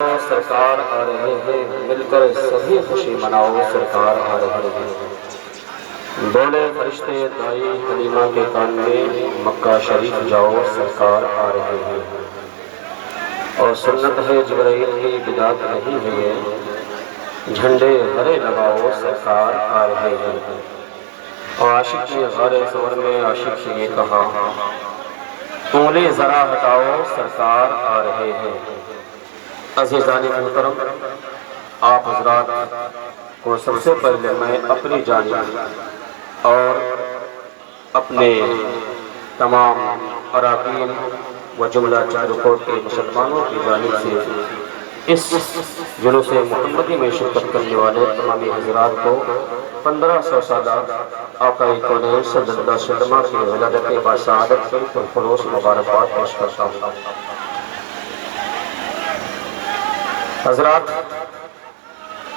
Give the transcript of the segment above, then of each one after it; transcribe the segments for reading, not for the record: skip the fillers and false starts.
سرکار آ رہے ہیں، مل کر سبھی خوشی مناؤ، سرکار آ رہے ہیں۔ بولے فرشتے دائی حلیمہ کے کان میں، مکہ شریف جاؤ، سرکار آ رہے ہیں۔ اور سنت ہے جبرائیل کی، بدعت نہیں ہے یہ، جھنڈے ہرے لگاؤ، سرکار آ رہے ہیں۔ اور عاشق نے غار ثور میں عاشق سے یہ کہا، انگلی ذرا ہٹاؤ، سرکار آ رہے ہیں۔ عزیزان محترم، آپ حضرات کو سب سے پہلے میں اپنی جانب اور اپنے تمام اراکین و جملہ چندرکوٹ کے مسلمانوں کی جانب سے اس جلوس محمدی میں شرکت کرنے والے تمامی حضرات کو 1500 سالہ آقا کونین صلی اللہ علیہ وسلم کی ولادت باسعادت کی پرخلوص مبارکباد پیش کرتا ہوں۔ حضرات،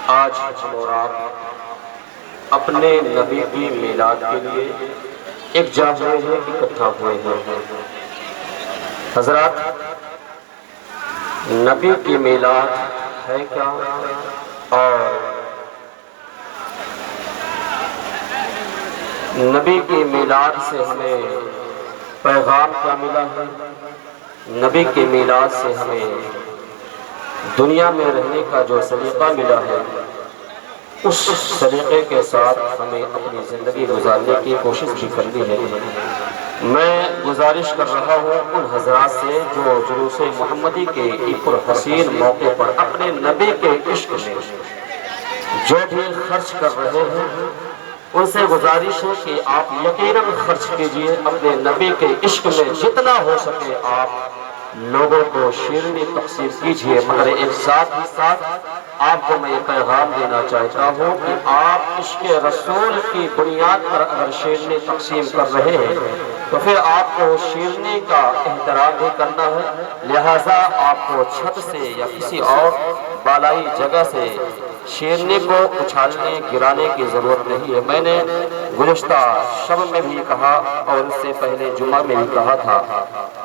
آج ہم اور آپ اپنے نبی کی میلاد کے لیے ایک جا ہوئے ہیں، اکٹھا ہوئے ہیں۔ حضرات، نبی کی میلاد ہے کیا اور نبی کی میلاد سے ہمیں پیغام کیا ملا ہے؟ نبی کی میلاد سے ہمیں دنیا میں رہنے کا جو سلیقہ ملا ہے، اس سلیقے کے ساتھ ہمیں اپنی زندگی گزارنے کی کوشش بھی کرنی ہے۔ میں گزارش کر رہا ہوں ان حضرات سے جو جلوس محمدی کے ایک پرحسین موقع پر اپنے نبی کے عشق میں جو بھی خرچ کر رہے ہیں، ان سے گزارش ہے کہ آپ یقیناً خرچ کیجئے اپنے نبی کے عشق میں، جتنا ہو سکے آپ لوگوں کو شیرنی تقسیم کیجئے۔ مگر ایک ساتھ ہی ساتھ آپ کو میں یہ پیغام دینا چاہتا ہوں کہ آپ عشق رسول کی بنیاد پر اگر شیرنی تقسیم کر رہے ہیں تو پھر آپ کو شیرنی کا احترام بھی کرنا ہے، لہٰذا آپ کو چھت سے یا کسی اور بالائی جگہ سے شیرنی کو اچھالنے گرانے کی ضرورت نہیں ہے۔ میں نے گزشتہ شب میں بھی کہا اور اس سے پہلے جمعہ میں بھی کہا تھا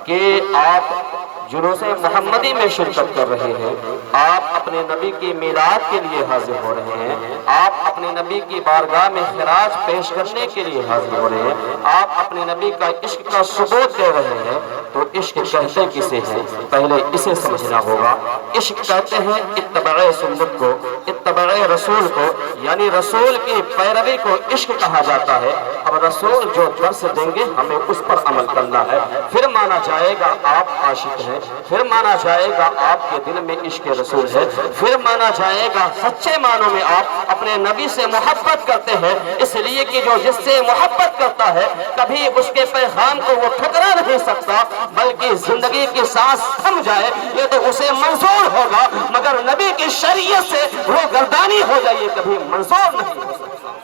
کہ آپ جلوس محمدی میں شرکت کر رہے ہیں، آپ اپنے نبی کی میلاد کے لیے حاضر ہو رہے ہیں، آپ اپنے نبی کی بارگاہ میں خراج پیش کرنے کے لیے حاضر ہو رہے ہیں، آپ اپنے نبی کا عشق کا ثبوت دے رہے ہیں، تو عشق کہتے کسے ہیں پہلے اسے سمجھنا ہوگا۔ عشق کہتے ہیں اتباع سنت کو، اتباع رسول کو، یعنی رسول کی پیروی کو عشق کہا جاتا ہے۔ اب رسول جو درس دیں گے ہمیں اس پر عمل کرنا ہے، پھر مانا جائے گا آپ عاشق ہیں، پھر مانا جائے گا آپ کے دل میں عشق رسول ہے، پھر مانا جائے گا سچے معنوں میں آپ اپنے نبی سے محبت کرتے ہیں، اس لیے کہ جو جس سے محبت کرتا ہے کبھی اس کے پیغام کو وہ ٹھکرا نہیں سکتا، بلکہ زندگی کی سانس تھم جائے یہ تو اسے منظور ہوگا، مگر نبی کی شریعت سے وہ گردانی ہو جائے یہ کبھی منظور نہیں ہو سکتا۔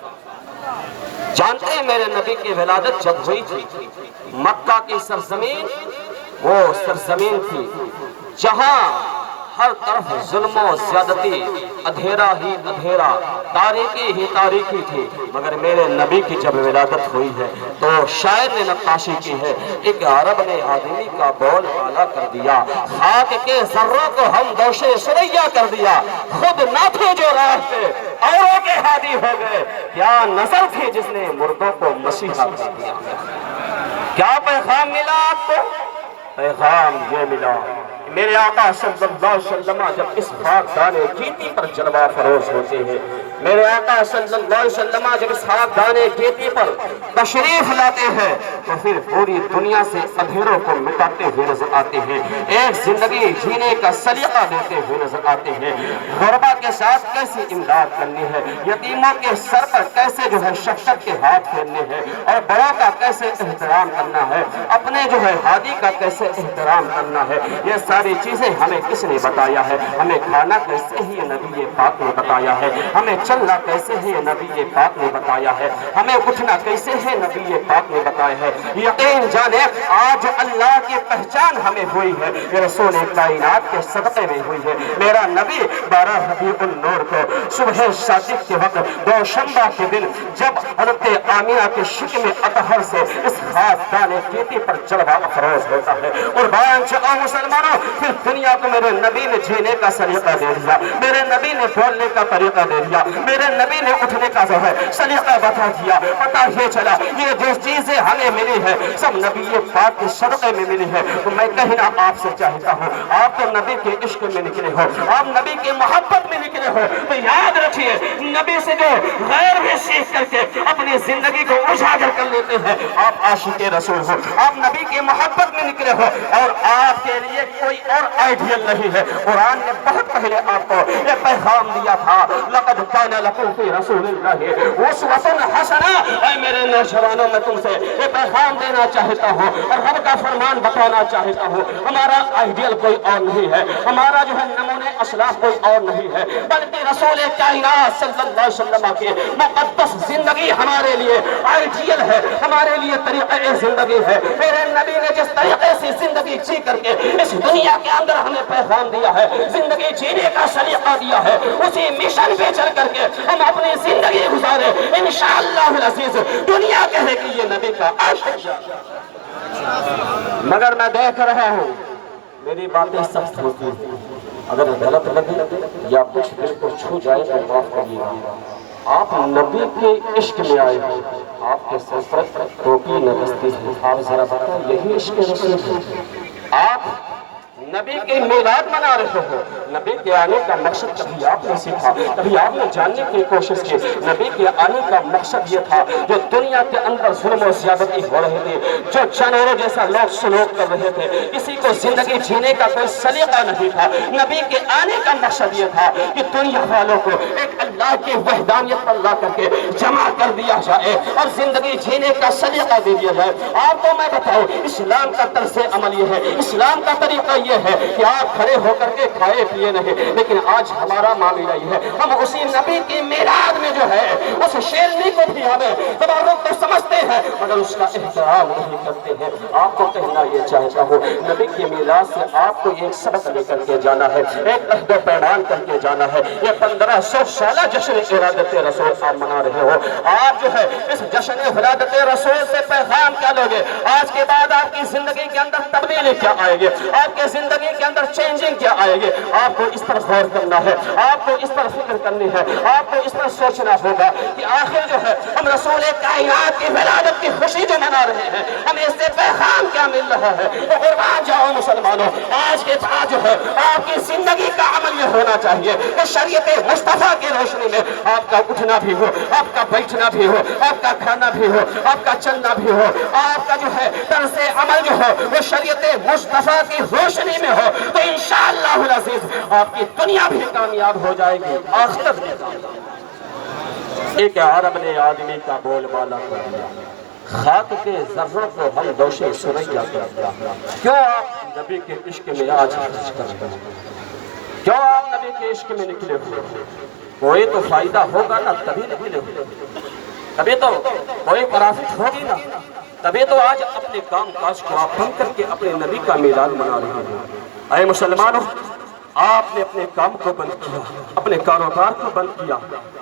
جانتے ہیں میرے نبی کی ولادت جب ہوئی تھی، مکہ کی سرزمین وہ سرزمین تھی جہاں ہر طرف ظلم و زیادتی، اندھیرا ہی اندھیرا، تاریکی ہی تاریکی تھی، مگر میرے نبی کی جب ولادت ہوئی ہے تو شاعر نے نقاشی کی ہے، ایک عرب نے آدمی کا بول بالا کر دیا، خاک کے ذروں کو ہم دوش سریا کر دیا، خود نہ تھے جو راہ پہ اوروں کے ہادی ہو گئے، کیا نسل تھی جس نے مردوں کو مسیحا کر دیا۔ کیا پیغام ملا آپ کو؟ پیغام یہ ملا، میرے آقا صلی اللہ علیہ وسلم جب اس خاکدان گیتی پر جلوہ فروز ہوتے ہیں، میرے آقا صلی اللہ علیہ وسلم جب اس خاکدان گیتی پر تشریف لاتے ہیں تو پھر پوری دنیا سے اندھیروں کو مٹاتے ہوئے نظر آتے ہیں، ایک زندگی جینے کا سلیقہ دیتے ہوئے نظر آتے ہیں، غربا کے ساتھ کیسے امداد کرنی ہے، یتیموں کے سر پر کیسے جو ہے شفقت کے ہاتھ پھیرنے ہیں، اور بڑوں کا کیسے احترام کرنا ہے، اپنے جو ہے ہادی کا کیسے احترام کرنا ہے، یہ ساری چیزیں ہمیں کس نے بتایا ہے؟ ہمیں کھانا کیسے ہے یہ نبی پاک نے بتایا ہے، ہمیں چلنا کیسے ہے یہ نبی پاک نے بتایا ہے، ہمیں اٹھنا کیسے ہے نبی پاک نے بتایا ہے۔ یقین جانے آج اللہ کی پہچان ہمیں ہوئی ہے، یہ رسول کائنات کے صدقے میں ہوئی ہے۔ میرا نبی 12 ربیع النور کو صبح صادق کے وقت دوشنبہ کے دن جب حضرت آمینہ کے شکم اطہر سے اس خاکدان گیتی پر جلوہ افروز ہوتا ہے، اور بیان چاہتا ہوں مسلمانوں، پھر دنیا کو میرے نبی نے جینے کا سلیقہ دے دیا، میرے نبی نے بولنے کا طریقہ دے دیا، میرے نبی نے اٹھنے کا جو ہے سلیقہ بتا دیا۔ پتہ یہ چلا یہ جو چیزیں ہمیں ملی ہے سب نبی پاک کے صدقے میں ملی ہے۔ تو میں کہنا آپ سے چاہتا ہوں، آپ تو نبی کے عشق میں نکلے ہو، آپ نبی کی محبت میں نکلے ہو، تو یاد رکھیے نبی سے جو غیر بھی سیکھ کر کے اپنی زندگی کو اجاگر کر لیتے ہیں، آپ عاشق رسول ہو، آپ نبی کی محبت میں نکلے ہو، اور آپ کے لیے کوئی اور آئیڈیل نہیں ہے۔ قرآن نے بہت پہلے آپ کو یہ پیغام دیا تھا، لقد کان لکم فی رسول اللہ اسوۃ حسنہ۔ اے میرے نوجوانوں، میں تم سے یہ پیغام دینا چاہتا ہوں اور رب کا فرمان بتانا چاہتا ہوں، ہمارا آئیڈیل کوئی اور نہیں ہے، ہمارا جو ہے نمونے اسلاف کوئی اور نہیں ہے، بلکہ رسول کائنات صلی اللہ علیہ وسلم کی مقدس زندگی ہمارے لیے آئیڈیل ہے، ہمارے لیے طریقہ زندگی ہے۔ میرے نبی نے جس طریقے سے زندگی جی کر کے اس دنیا کے اندر ہمیں پیغام دیا ہے، زندگی جینے کا سلیقہ دیا ہے، اسی مشن پہ چل کر کے ہم اپنی زندگی گزارے، انشاءاللہ العزیز دنیا کہے کہ یہ نبی کا عاشق۔ مگر میں دیکھ رہا ہوں میری باتیں سخت ہوتی ہیں، اگر غلط لگی یا کچھ دل کو چھو جائے تو معاف کریے گا۔ آپ نبی کے عشق میں آئے ہیں، آپ کے سر پر ٹوپی نبستی ہے، آپ ذرا بتائیں یہی عشق رسول ہے؟ آپ نبی کے میلاد منا رہے ہو، نبی کے آنے کا مقصد کبھی آپ نے سیکھا، کبھی آپ نے جاننے کی کوشش کی؟ نبی کے آنے کا مقصد یہ تھا جو دنیا کے اندر ظلم و زیادتی ہو رہے تھے، جو جانوروں جیسا لوگ سلوک کر رہے تھے، کسی کو زندگی جینے کا کوئی سلیقہ نہیں تھا، نبی کے آنے کا مقصد یہ تھا کہ دنیا والوں کو ایک اللہ کی وحدانیت پر لا کر کے جمع کر دیا جائے اور زندگی جینے کا سلیقہ دے دیا جائے۔ آپ کو میں بتاؤں اسلام کا طرز عمل یہ ہے، اسلام کا طریقہ یہ ہے کہ آپ کھڑے ہو کر کے کھائے پیے نہیں، لیکن آج ہمارا معاملہ یہ ہے ہم اسی نبی کی میلاد میں جو ہے اس شیرنی کو بھی ہمیں تبرک تو سمجھتے ہیں مگر اس کا احترام نہیں کرتے ہیں۔ آپ کو کہنا یہ چاہتا ہوں نبی کی میلاد سے آپ کو ایک سبق لے کر کے جانا ہے، ایک عہد و پیمان کر کے جانا ہے۔ یہ 1500 سالہ جشن ولادت رسول آپ منا رہے ہو، آپ جو ہے اس جشن ولادت رسول سے پیغام کیا لوگے؟ آج کے بعد آپ کی زندگی کے اندر تبدیلی کیا آئے گی؟ آپ کے زندگی کے اندر چینجنگ کیا آئے گی؟ آپ کو اس پر غور کرنا ہے، آپ کو اس پر فکر کرنی ہے، آپ کو اس پر سوچنا ہوگا کہ آخر جو ہے ہم رسول کائنات کی ولادت کی خوشی جو منا رہے ہیں ہمیں اس سے پیغام کیا مل رہا ہے؟ تو قربان جاؤ مسلمانوں، آج کے بعد جو ہے آپ کی زندگی کا عمل یہ ہونا چاہیے کہ شریعت مصطفیٰ کی روشنی میں آپ کا اٹھنا بھی ہو، آپ کا بیٹھنا بھی ہو، آپ کا کھانا بھی ہو، آپ کا چلنا بھی ہو، آپ کا جو ہے طرز عمل جو ہو وہ شریعت مصطفیٰ کی روشنی میں ہو، تو انشاءاللہ العزیز آپ کی دنیا بھی کامیاب ہو جائے گی، آخرت بھی کامیاب۔ ایک عرب نے آدمی کا بول بالا کر دیا، خاک کے ذروں کو ہم دوش سریا کر دیا۔ کیوں آپ نبی کے عشق میں آج خرچ کر رہے ہیں؟ کیوں آپ نبی کے عشق میں نکلے ہوئے؟ کوئی تو فائدہ ہوگا نا تبھی نکلے ہوئے، تبھی تو کوئی پرافٹ ہوگی نا، تبھی تو آج اپنے کام کاج کو آپ بند کر کے اپنے نبی کا میلاد منا رہے ہیں۔ اے مسلمانوں، آپ نے اپنے کام کو بند کیا، اپنے کاروبار کو بند کیا،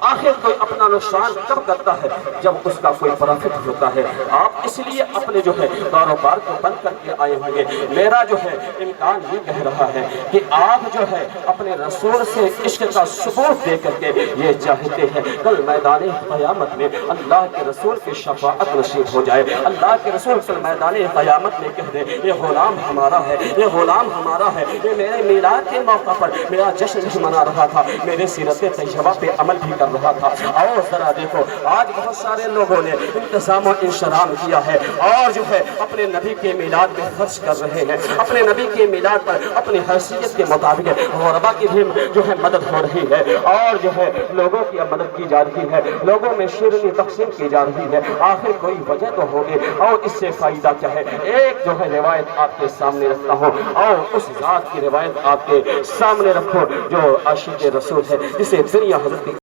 آخر کوئی اپنا نقصان کب کرتا ہے؟ جب اس کا کوئی پرافٹ ہوتا ہے۔ آپ اس لیے اپنے جو ہے کاروبار کو بند کر کے آئے ہوں گے۔ میرا جو ہے امکان یہ کہہ رہا ہے کہ آپ جو ہے اپنے رسول سے عشق کا ثبوت دے کر کے یہ چاہتے ہیں کل میدان قیامت میں اللہ کے رسول کی شفاعت نصیب ہو جائے، اللہ کے رسول کل میدان قیامت میں کہہ دے یہ غلام ہمارا ہے، یہ غلام ہمارا ہے، یہ میرے میلاد کے موقع پر میرا جشن بھی منا رہا تھا، میرے سیرت طیبہ پہ عمل بھی کر رہا تھا۔ اور ذرا دیکھو آج بہت سارے لوگوں نے انتظام و انشرام کیا ہے اور جو ہے اپنے نبی کے میلاد پہ خرچ کر رہے ہیں، اپنے نبی کے میلاد پر اپنی حیثیت کے مطابق غربا کی بھی جو ہے مدد ہو رہی ہے اور جو ہے لوگوں کی مدد کی جا رہی ہے، لوگوں میں شیرنی تقسیم کی جا رہی ہے۔ آخر کوئی وجہ تو ہوگی اور اس سے فائدہ کیا ہے؟ ایک جو ہے روایت آپ کے سامنے رکھتا ہوں اور اس ذات کی روایت آپ کے سامنے رکھو جو عاشق رسول ہے، جسے دنیا حضرت